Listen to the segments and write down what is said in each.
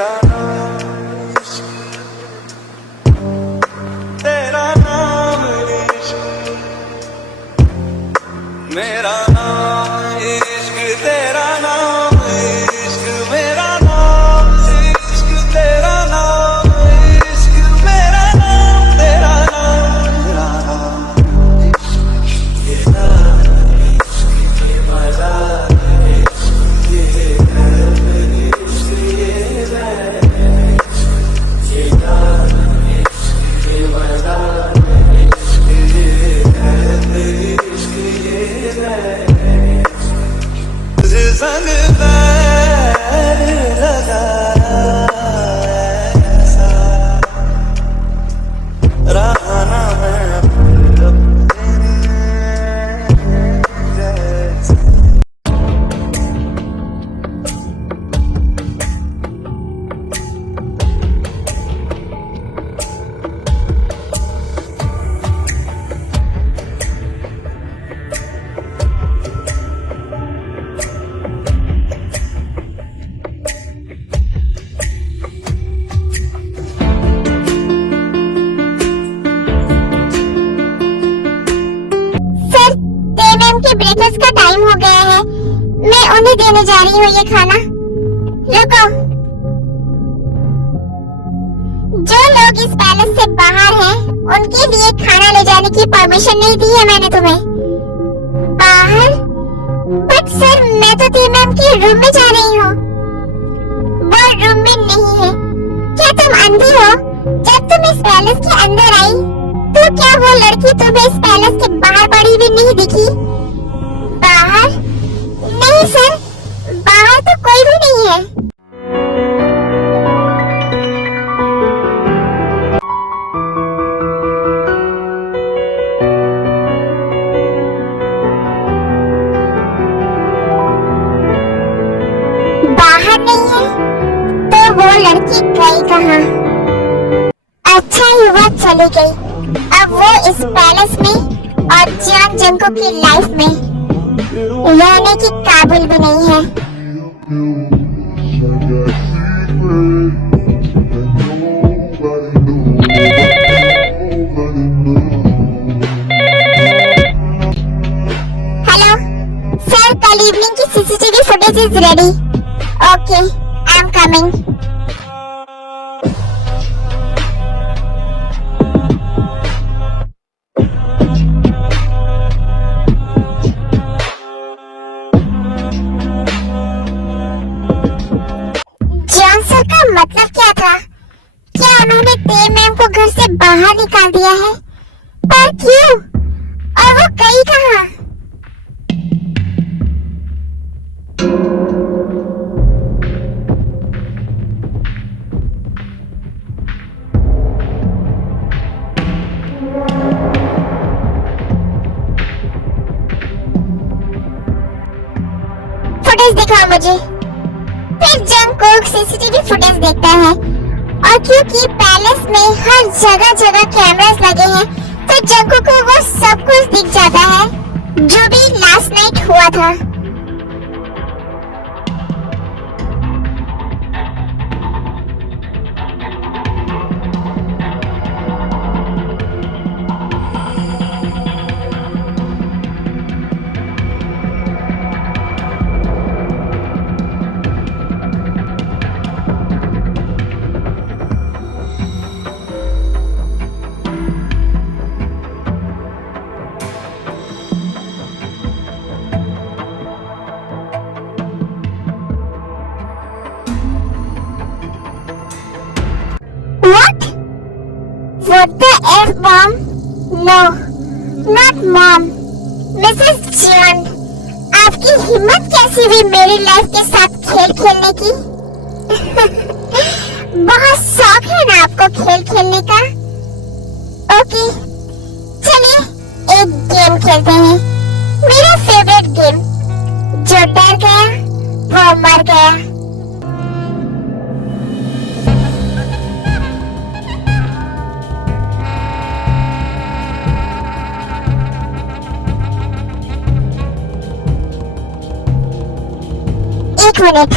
मेरा नाम इश्क, तेरा नाम इश्क, मेरा नाम इश्क, तेरा नाम इश्क, मेरा नाम इश्क, तेरा नाम इश्क, मेरा नाम, तेरा नाम, तेरा नाम इश्क, ये नाम इश्क, ये मजा इश्क, ये दर्द इश्क, ये दर्द इश्क, ये नाम इश्क, ये मजा इश्क, ये दर्द इश्क, ये दर्द तुझे संग पैर लगाया ऐसा रहा ना मैं अपने जैसा। सर, मैम के ब्रेकफास्ट का टाइम हो गया है। मैं उन्हें देने जा रही हूँ ये खाना। रुको। जो लोग इस पैलेस से बाहर हैं, उनके लिए खाना ले जाने की परमिशन नहीं दी है मैंने तुम्हें। बाहर? बट सर, मैं तो ती मैम के रूम में जा रही हूँ। वो रूम में नहीं है। क्या तुम अंधी हो? जब तुम इस पैलेस के अंदर आई, तो क्या वो लड़की तुम्हें इस पैलेस के बाहर पड़ी हुई नहीं दिखी? बाहर? नहीं सर, बाहर तो कोई भी नहीं है। बाहर नहीं है? तो वो लड़की गई कहाँ? अच्छा हुआ चली गई। अब वो इस पैलेस में और जियान जंगको की लाइफ में रहने की काबिल भी नहीं है। हेलो सर, कल इवनिंग की CCTV footage is ready. Okay, I am coming. Johnson का मतलब क्या था? क्या उन्होंने ते मैम को घर से बाहर निकाल दिया है? पर क्यों? और वो गई कहाँ? फुटेज दिखाओ मुझे। फिर जंगकोक सीसीटीवी फुटेज देखता है, और क्योंकि पैलेस में हर जगह जगह कैमरास लगे हैं, तो जंगकोक को वो सब कुछ दिख जाता है जो भी लास्ट नाइट हुआ था। What? What the F, Mom? No, not Mom. Mrs. John, आपकी हिम्मत कैसी हुई मेरी लाइफ के साथ खेल खेलने की? बहुत शौक है ना आपको खेल खेलने का? ओके, चलिए एक गेम खेलते हैं। मेरा फेवरेट गेम। जो डर गया वो मर गया। एक मिनट,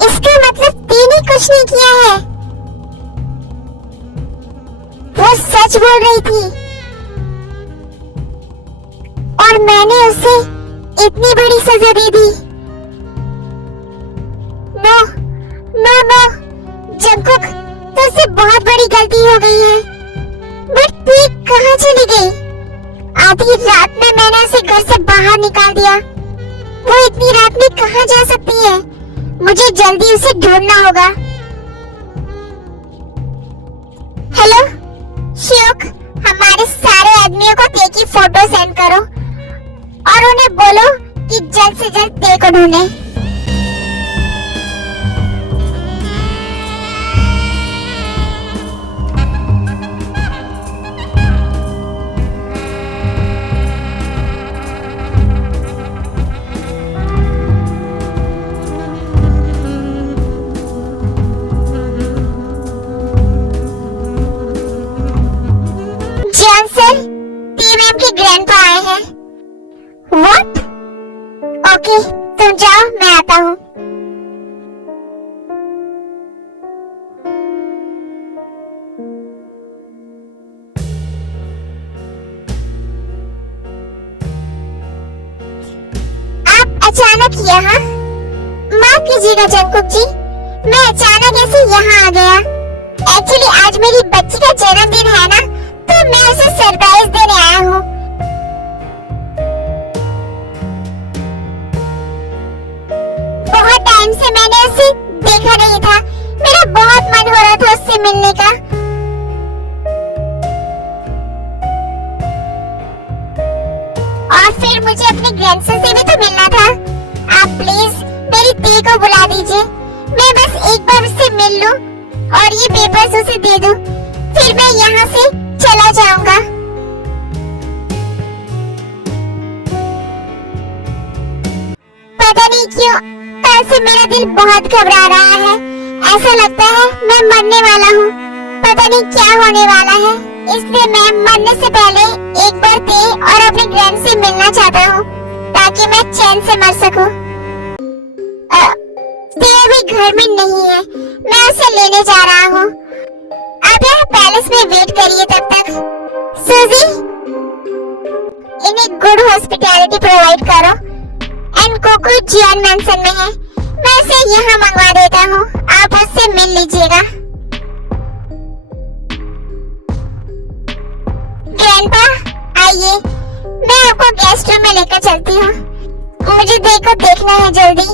इसका मतलब ती ने कुछ नहीं किया है। वो सच बोल रही थी और मैंने उसे इतनी बड़ी सजा दे दी। नो नो नो जंकुक, तुझसे बहुत बड़ी गलती हो गई है। बट ती कहाँ चली गई? आधी रात में मैंने उसे घर से बाहर निकाल दिया। वो इतनी रात में कहाँ जा सकती है? मुझे जल्दी उसे ढूंढना होगा। हेलो श्योक, हमारे सारे आदमियों को ते की फोटो सेंड करो और उन्हें बोलो कि जल्द से जल्द ते को ढूंढे। जॉन सर, टी मैम के ग्रैंडपा आए हैं। व्हाट? ओके, तुम जाओ, मैं आता हूँ। आप अचानक यहाँ? माफ कीजिएगा जंकुक जी, मैं अचानक ऐसे यहाँ आ गया। एक्चुअली आज मेरी बच्ची का जन्मदिन है ना, तो मैं उसे सरप्राइज देने आया हूँ। बहुत टाइम से मैंने उसे देखा नहीं था। मेरा बहुत मन हो रहा था उससे मिलने का। और फिर मुझे अपने ग्रैंडसन से भी तो मिलना था। आप प्लीज मेरी ती को बुला दीजिए। मैं बस एक बार उससे मिल लूं और ये पेपर्स उसे दे दूं, फिर मैं यहाँ से चला जाऊंगा। पता नहीं क्यों कल से मेरा दिल बहुत घबरा रहा है। ऐसा लगता है मैं मरने वाला हूँ। पता नहीं क्या होने वाला है, इसलिए मैं मरने से पहले एक बार ते और अपने ग्रैंड से मिलना चाहता हूँ ताकि मैं चैन से मर सकूं। ते अभी घर में नहीं है, मैं उसे लेने जा रहा हूँ। आप यहाँ पैलेस में वेट करिए तब तक। सूजी, इन्हें गुड हॉस्पिटैलिटी प्रोवाइड करो। एंड कोको जियान मैंसन में है, मैं उसे यहाँ मंगवा देता हूँ, आप उससे मिल लीजिएगा। ग्रैंडपा आइए, मैं आपको गेस्ट रूम में लेकर चलती हूँ। मुझे ते को देखना है जल्दी।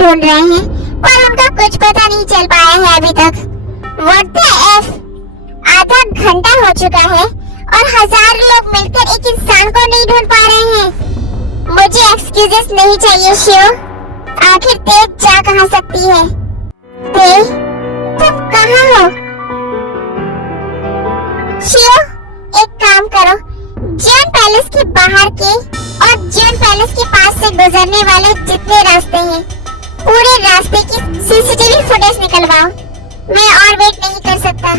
ढूंढ रहे हैं पर उनका कुछ पता नहीं चल पाया है अभी तक। What the F? आधा घंटा हो चुका है और 1000 लोग मिलकर एक इंसान को नहीं ढूंढ पा रहे हैं। मुझे एक्सक्यूजेस नहीं चाहिए शिव। आखिर तेज जा कहाँ सकती है? तेज, तुम कहाँ हो? शिव, एक काम करो, जॉन पैलेस के बाहर के और जॉन पैलेस के पास से गुजरने वाले जितने रास्ते हैं, पूरे रास्ते की सीसीटीवी फुटेज निकलवाओ। मैं और वेट नहीं कर सकता,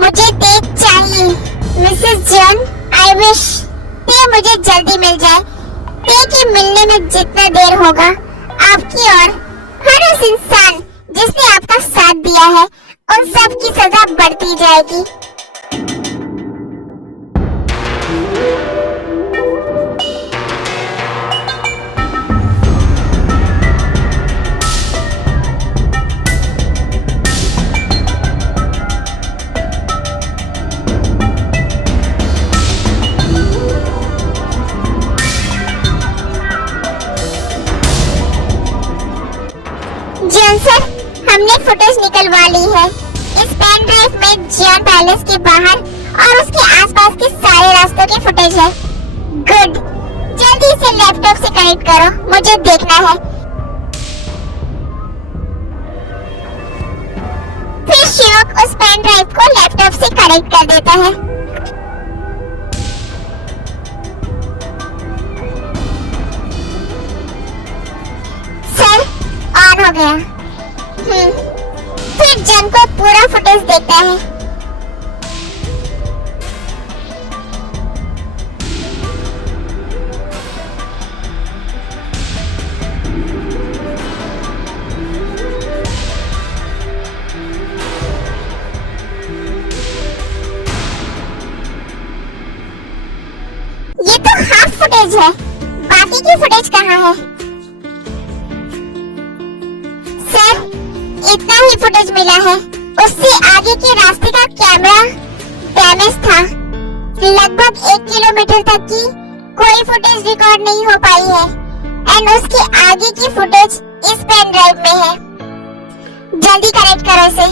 मुझे तेज चाहिए। मिसेस जॉन, आई विश ते मुझे जल्दी मिल जाए। ते के मिलने में जितना देर होगा, आपकी और हर उस इंसान जिसने आपका साथ दिया है, उन सब की सजा बढ़ती जाएगी। जियोन सर, हमने फुटेज निकलवा ली है। इस पेन ड्राइव में जियोन पैलेस के बाहर और उसके आसपास के सारे रास्तों की फुटेज है। गुड, जल्दी इसे लैपटॉप से कनेक्ट करो, मुझे देखना है। फिर शिवक उस पेन ड्राइव को लैपटॉप से कनेक्ट कर देता है। सर, ऑन हो गया। फिर जन को पूरा फुटेज देखता है। ये तो हाफ फुटेज है, बाकी की फुटेज कहाँ है? सर, इतना ही फुटेज मिला है। उससे आगे के रास्ते का कैमरा डैमेज था। लगभग 1 किलोमीटर तक की कोई फुटेज रिकॉर्ड नहीं हो पाई है। एंड उसके आगे की फुटेज इस पेन ड्राइव में है। जल्दी कनेक्ट करो इसे।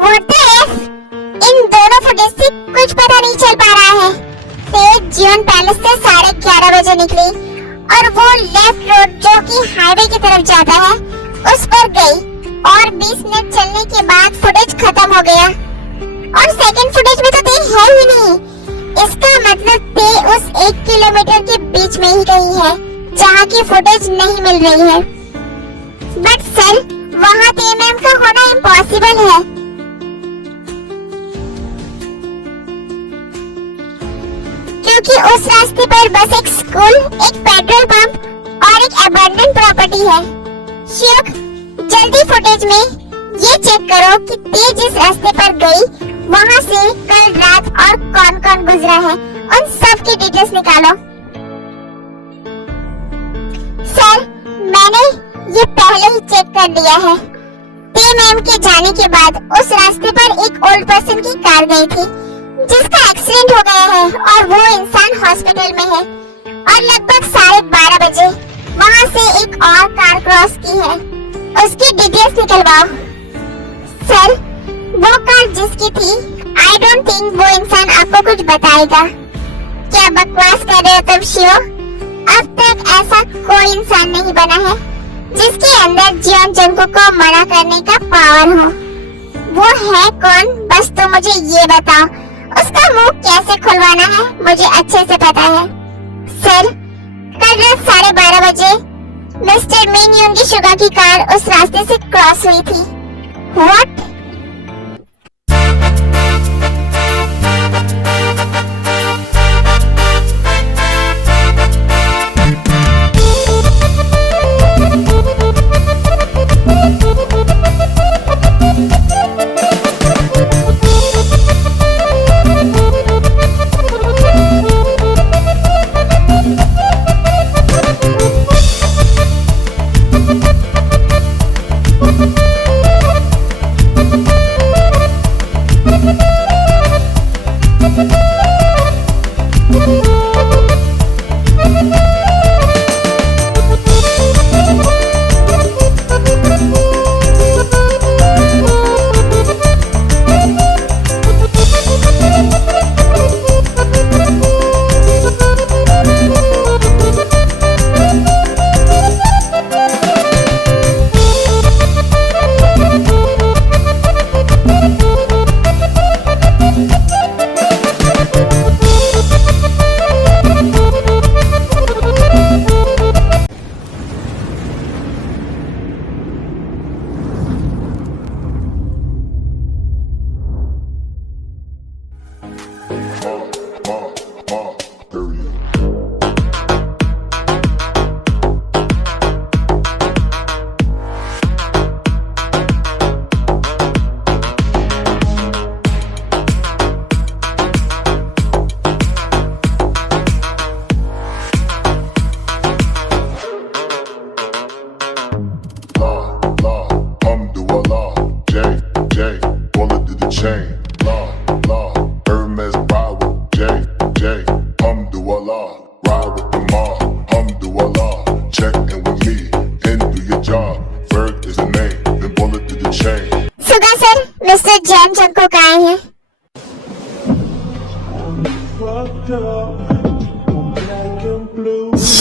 What the F? इन दोनों फुटेज से कुछ पता नहीं चल पा रहा है। तेज जियोन पैलेस से 11:30 बजे निकली और वो लेफ्ट रोड जो कि हाईवे की तरफ जाता है उस पर गई और 20 मिनट चलने के बाद फुटेज खत्म हो गया। और सेकंड फुटेज में तो ते है ही नहीं। इसका मतलब ते उस 1 किलोमीटर के बीच में ही कहीं है जहाँ की फुटेज नहीं मिल रही है। बट सर, वहाँ ते मैम का होना इम्पॉसिबल है। क्योंकि उस रास्ते पर बस एक स्कूल, एक पेट्रोल पंप और एक अबंडन प्रॉपर्टी है। शिवक, जल्दी फुटेज में ये चेक करो कि ते जिस रास्ते पर गई वहाँ से कल रात और कौन-कौन गुजरा है। उन सब की डिटेल्स निकालो। सर, मैंने ये पहले ही चेक कर लिया है। ते मैम के जाने के बाद उस रास्ते पर एक ओल्ड पर्सन की कार गई थी जिसका एक्सीडेंट हो गया है और वो इंसान हॉस्पिटल में है। और लगभग 12:30 बजे वहाँ से एक और कार क्रॉस की है। उसकी डिटेल्स निकलवाओ। सर, वो कार जिसकी थी, आई डोंट थिंक वो इंसान आपको कुछ बताएगा। क्या बकवास कर रहे हो तुम शिव? अब तक ऐसा कोई इंसान नहीं बना है जिसके अंदर जियोन जंगकुक को मना करने का पावर हो। वो है कौन, बस तुम मुझे ये बताओ। उसका मुंह कैसे खुलवाना है मुझे अच्छे से पता है। सर, कल रात 12:30 बजे मिस्टर मिन यून की शुगा की कार उस रास्ते से क्रॉस हुई थी। व्हाट?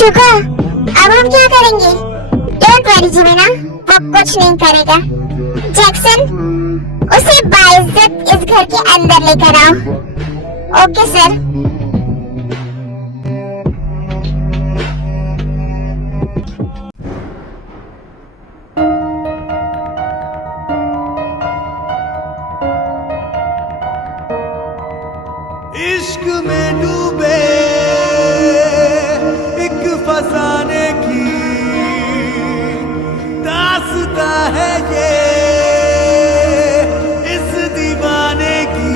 शुगर, अब हम क्या करेंगे? डोंट वरी जिमिना, वो कुछ नहीं करेगा। जैक्सन, उसे बाइज्जत इस घर के अंदर लेकर आओ। Okay sir. इश्क में डूबे एक फसाने की दास्ता है ये, इस दीवाने की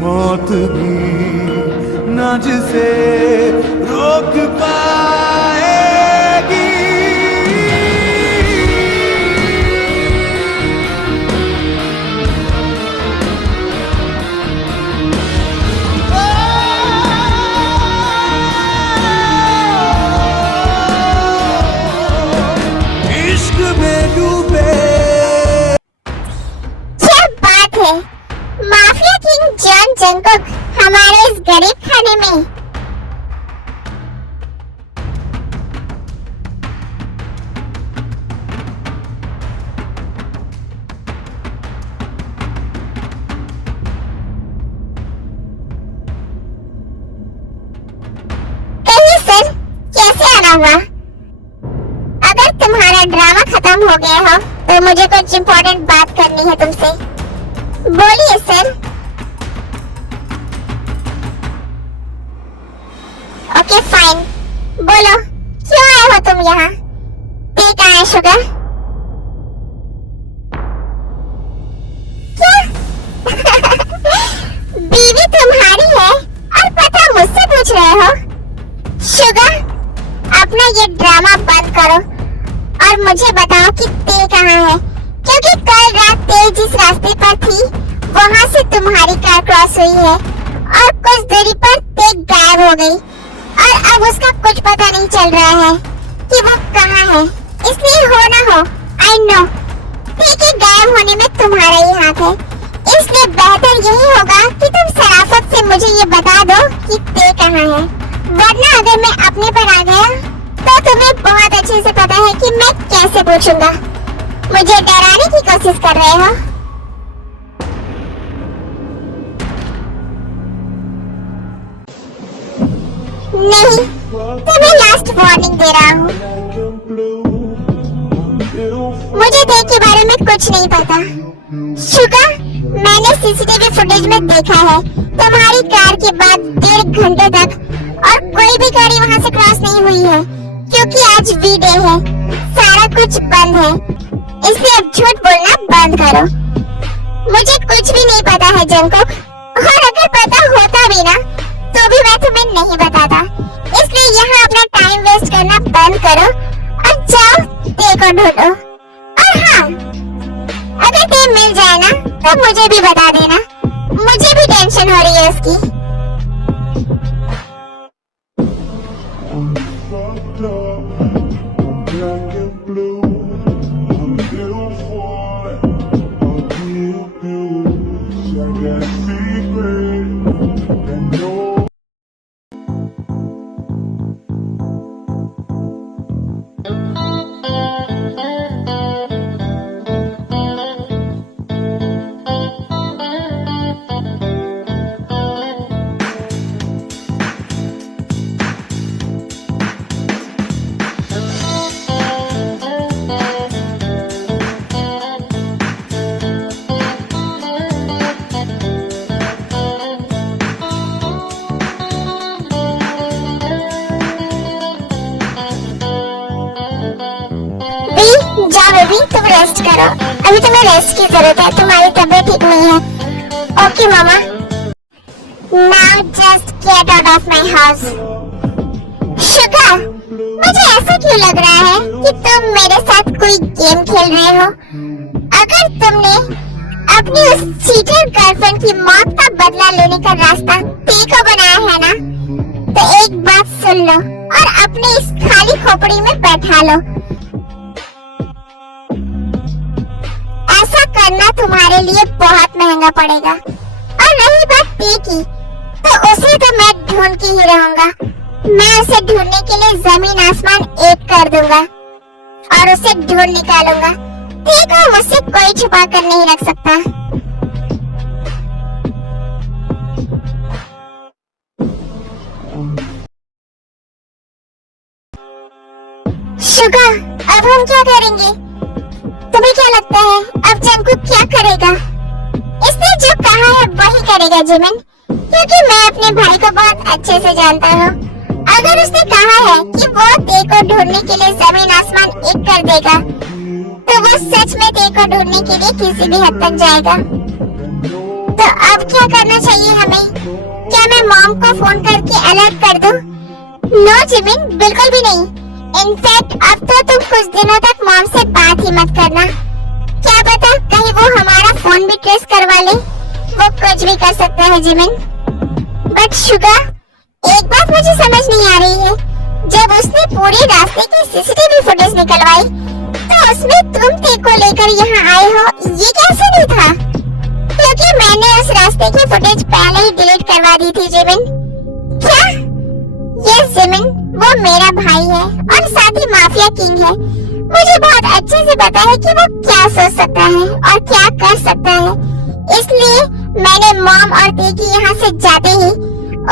मौत भी ना जिसे रोक पाएगी। इश्क में डूबे। क्या बात है, माफिया किंग जॉन जंगकुक हमारे इस गरीब खाने में। कहिए सर, कैसे आना हुआ? अगर तुम्हारा ड्रामा खत्म हो गया हो तो मुझे कुछ इम्पोर्टेंट बात करनी है तुमसे। बोलिए सर। ओके फाइन, बोलो क्यों आए हो तुम यहाँ? पे कहाँ है शुगर? क्या? बीवी तुम्हारी है और पता मुझसे पूछ रहे हो? शुगर, अपना ये ड्रामा बंद करो और मुझे बताओ कि ते कहाँ है, क्योंकि कल रात ते जिस रास्ते पर थी वहाँ से तुम्हारी कार क्रॉस हुई है और कुछ दूरी पर ते गायब हो गई और अब उसका कुछ पता नहीं चल रहा है कि वो कहाँ है। इसलिए हो ना हो, आई नो ते के गायब होने में तुम्हारा ही हाथ है, इसलिए बेहतर यही होगा कि तुम शराफत से मुझे ये बता दो कि ते कहाँ है, वरना अगर मैं अपने पर आ गया तो तुम्हें बहुत अच्छे से पता है कि मैं कैसे पूछूंगा। मुझे डराने की कोशिश कर रहे हो? नहीं, तुम्हें लास्ट वार्निंग दे रहा हूँ। मुझे ते के बारे में कुछ नहीं पता। शुगर, मैंने सीसीटीवी फुटेज में देखा है तुम्हारी कार के बाद 1.5 घंटे तक और कोई भी गाड़ी वहाँ से क्रॉस नहीं हुई है, क्योंकि आज वीडे है, सारा कुछ बंद है, इसलिए अब झूठ बोलना बंद करो। मुझे कुछ भी नहीं पता है जंगकुक, और अगर पता होता भी ना तो भी मैं तुम्हें नहीं बताता, इसलिए यहाँ अपना टाइम वेस्ट करना बंद करो और जाओ ते को ढूंढो। और हाँ, अगर ते मिल जाए ना तो मुझे भी बता देना, मुझे भी टेंशन हो रही है उसकी। जाओ बेबी, तुम रेस्ट करो, अभी तुम्हें रेस्ट की जरूरत है, तुम्हारी तबीयत ठीक नहीं है। Okay mama, now just get out of my house. Sugar, मुझे ऐसा क्यों लग रहा है कि तुम मेरे साथ कोई गेम खेल रहे हो? अगर तुमने अपनी उस चीटर गर्लफ्रेंड की मौत का बदला लेने का रास्ता ते को बनाया है ना, तो एक बात सुन लो और अपने इस खाली खोपड़ी में बैठा लो। ऐसा करना तुम्हारे लिए बहुत महंगा पड़ेगा। और रही बात ते की, तो उसे तो मैं ढूंढ के ही रहूंगा, मैं उसे ढूंढने के लिए जमीन आसमान एक कर दूंगा और उसे ढूंढ निकालूंगा। देखो, मुझसे कोई छुपा कर नहीं रख सकता। शुगा, अब हम क्या करेंगे? तुम्हें क्या लगता है अब जंगकुक क्या करेगा? इसने जो कहा है वही करेगा जिमिन, क्योंकि मैं अपने भाई को बहुत अच्छे से जानता हूँ। अगर उसने कहा है कि वो ते को ढूंढने के लिए जमीन आसमान एक कर देगा, तो वो सच में ते को ढूंढने के लिए किसी भी हद तक जाएगा। तो अब क्या करना चाहिए हमें? क्या मैं मॉम को फोन करके अलर्ट कर दूं? नो जिमिन, बिल्कुल भी नहीं। इनफैक्ट अब तो तुम कुछ दिनों तक मॉम से बात ही मत करना। क्या पता कहीं वो हमारा फोन भी ट्रेस करवा ले। वो कुछ भी कर सकता है जिमिन। बट शुगा, एक बात मुझे समझ नहीं आ रही है। जब उसने पूरे रास्ते की सीसीटीवी फुटेज निकलवाई, तो उसमें तुम ते को लेकर यहाँ आए हो, ये कैसे नहीं था? क्योंकि मैंने उस रास्ते की फुटेज पहले ही डिलीट करवा दी थी जिमिन। क्या? यस जिमिन, वो मेरा भाई है और साथ ही माफिया किंग है। मुझे बहुत अच्छे से पता है कि वो क्या सोच सकता है और क्या कर सकता है। इसलिए मैंने मॉम और ते की यहाँ से जाते ही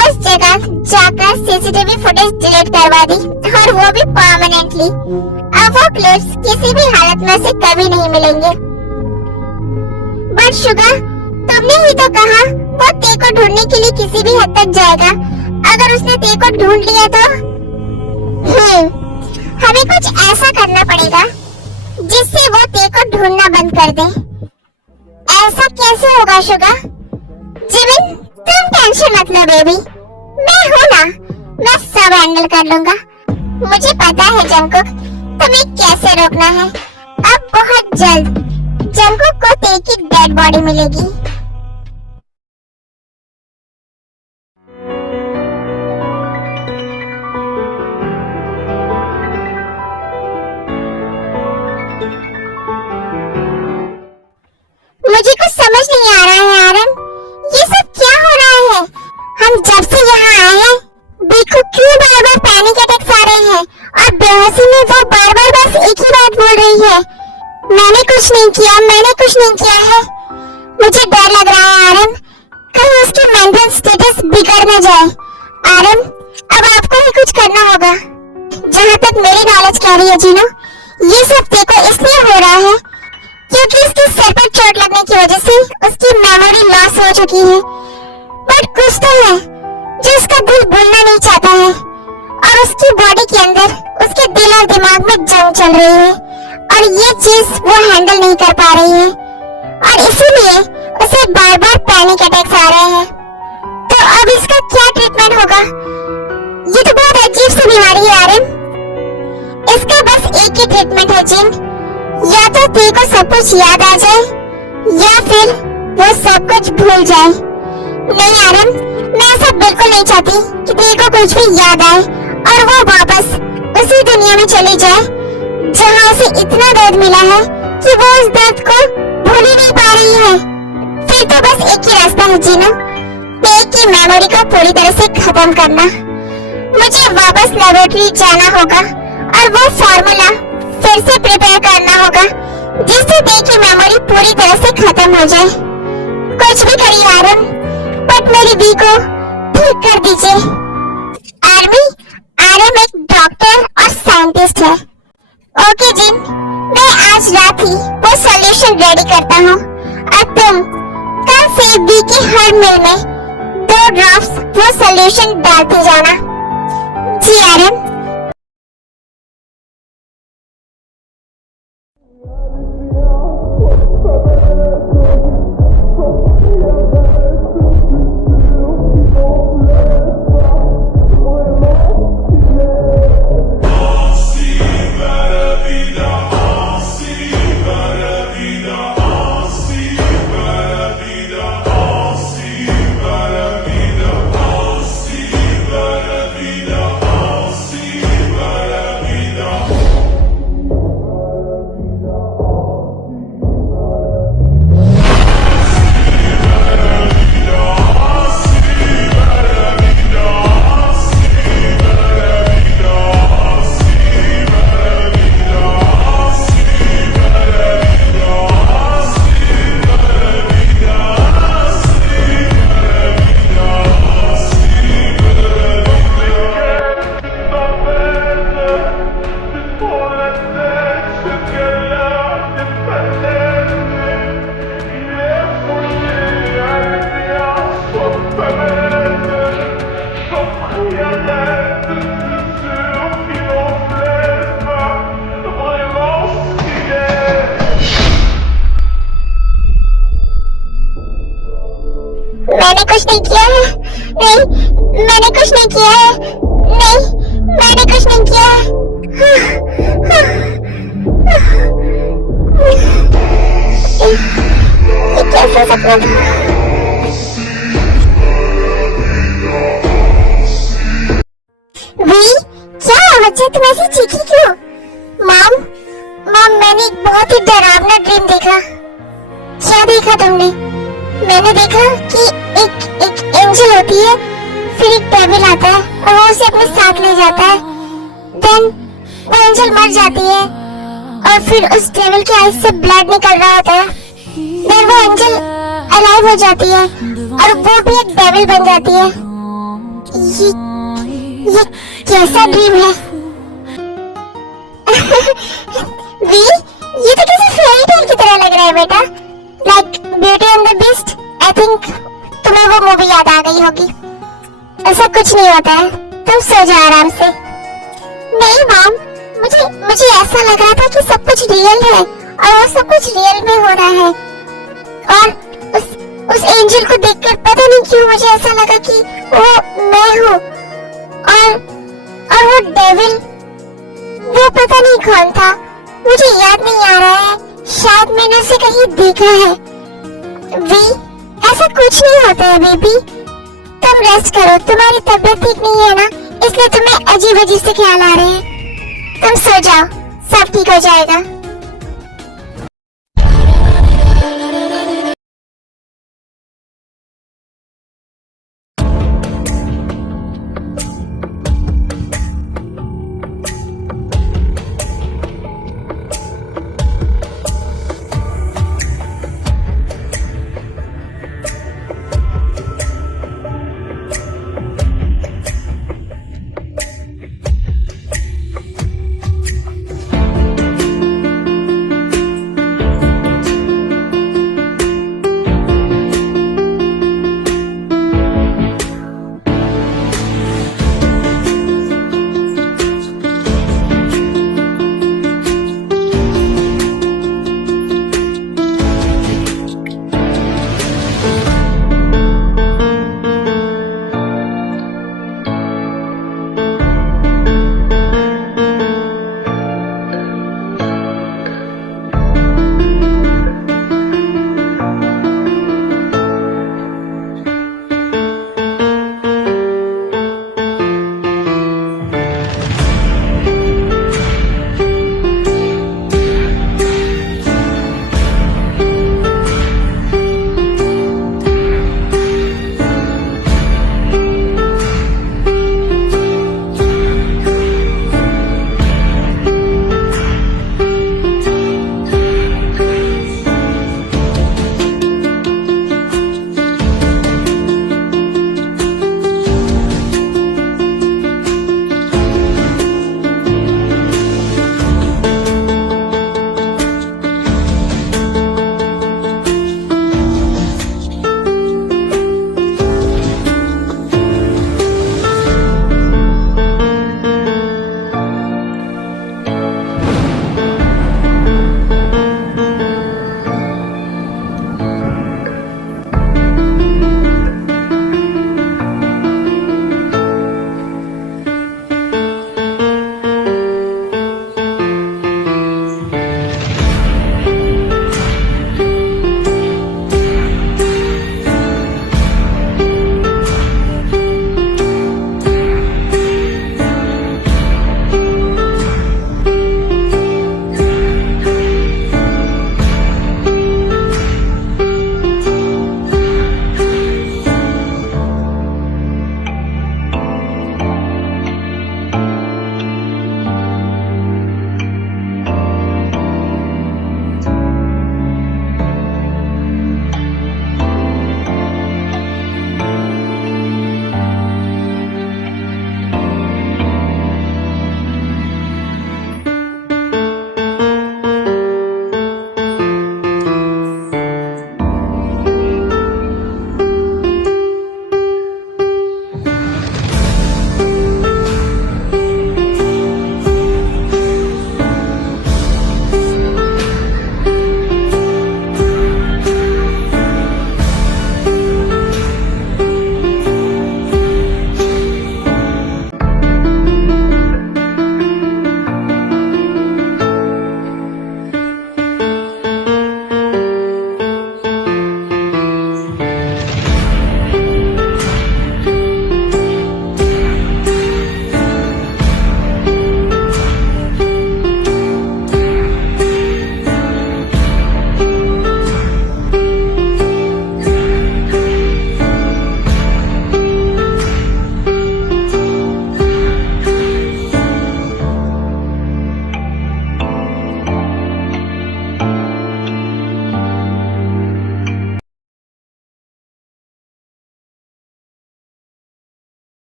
उस जगह जाकर सीसीटीवी फुटेज डिलीट करवा दी, और वो भी परमानेंटली। अब वो क्लिप्स किसी भी हालत में से कभी नहीं मिलेंगे। बट शुगा, तुमने ही तो कहा वो ते को ढूंढने के लिए किसी भी हद तक जाएगा। अगर उसने ते को ढूंढ लिया तो हमें कुछ ऐसा करना पड़ेगा जिससे वो ते को ढूंढना बंद कर दे। ऐसा कैसे होगा शुगा? जिमिन, तुम टेंशन मत लो बेबी, मैं हूँ ना, मैं सब हैंडल कर लूंगा। मुझे पता है जंगकुक, तुम्हें कैसे रोकना है। अब बहुत जल्द जंगकुक को ते की डेड बॉडी मिलेगी। मुझे कुछ समझ नहीं आ रहा है आरम, ये सब क्या हो रहा है? हम जब से यहाँ आए हैं, देखो क्यों बार-बार पैनिक अटैक्स आ रहे हैं और बेहोशी में वो बार-बार बस एक ही बात बोल रही है, मैंने कुछ नहीं किया, मैंने कुछ नहीं किया है। मुझे डर लग रहा है आरम, कहीं उसकी मेंटल स्टेटस बिगड़ न जाए। आरम, अब आपको ही कुछ करना होगा। जहाँ तक मेरी नॉलेज कह रही है जीनो, ये सब देखो इसलिए हो रहा है क्योंकि उसके सर पर चोट लगने की वजह से उसकी मेमोरी लॉस हो चुकी है। बट कुछ तो है जो उसका दिल भूलना नहीं चाहता है, और उसकी बॉडी के अंदर उसके दिल और दिमाग में जंग चल रही है, और ये चीज वो हैंडल नहीं कर पा रही है, और इसीलिए उसे बार बार पैनिक अटैक्स आ रहे हैं। तो अब इसका क्या ट्रीटमेंट होगा? ये तो बहुत अजीब सी बीमारी है आरम। इसका बस एक ही ट्रीटमेंट है जिन, या तो ते को सब कुछ याद आ जाए या फिर वो सब कुछ भूल जाए। नहीं आरम, मैं ऐसा बिल्कुल नहीं चाहती कि ते को कुछ भी याद आए और वो वापस उसी दुनिया में चली जाए जहाँ उसे इतना दर्द मिला है कि वो उस दर्द को भूल ही नहीं पा रही है। फिर तो बस एक ही रास्ता है जीनो, ते की मेमोरी को पूरी तरह से खत्म करना। मुझे वापस लेबोरेटरी जाना होगा और वो फार्मूला फिर से प्रिपेयर करना होगा जिससे ते की मेमोरी पूरी तरह से खत्म हो जाए। कुछ भी करिए आरम, बट मेरी बी को ठीक कर दीजिए। आर्मी, आरम एक डॉक्टर और साइंटिस्ट है। ओके जिन, मैं आज रात ही वो सॉल्यूशन रेडी करता हूँ, और तुम कल से बी की हर मील में 2 ड्रॉप्स वो सॉल्यूशन डालते जाना। जी आरम। मैंने कुछ नहीं किया है। नहीं, मैंने कुछ नहीं किया है। नहीं, मैंने कुछ नहीं किया है। ये कैसा सपना था? वी, क्या बच्चे तुम ऐसी चीखी क्यों? मॉम, मैंने एक बहुत ही डरावना ड्रीम देखा। क्या देखा तुमने? मैंने देखा कि एक एंजल होती है, फिर एक डेविल आता है और वो उसे अपने साथ ले जाता है। देन वो एंजल मर जाती है और फिर उस डेविल के आईज से ब्लड निकल रहा होता है। देन वो एंजल अलाइव हो जाती है और वो भी एक डेविल बन जाती है। ये कैसा ड्रीम है? वी, ये तो किसी फेरी टेल की तरह लग रहा है बेटा, like beauty and the beast. I think तुम्हें वो मूवी याद आ गई होगी। ऐसा कुछ नहीं होता है, तुम सो जाओ आराम से। नहीं मॉम, मुझे ऐसा लग रहा था कि सब कुछ रियल है और वो सब कुछ रियल में हो रहा है। और उस एंजल को देखकर पता नहीं क्यों मुझे ऐसा लगा कि वो मैं हूँ और वो डेविल, वो पता नहीं कौन था, मुझे याद नहीं आ रहा है। शायद मैंने उसे कहीं देखा है। वी, ऐसा कुछ नहीं होता है बेबी, तुम रेस्ट करो। तुम्हारी तबीयत ठीक नहीं है ना, इसलिए तुम्हें अजीब अजीब से ख्याल आ रहे हैं। तुम सो जाओ, सब ठीक हो जाएगा।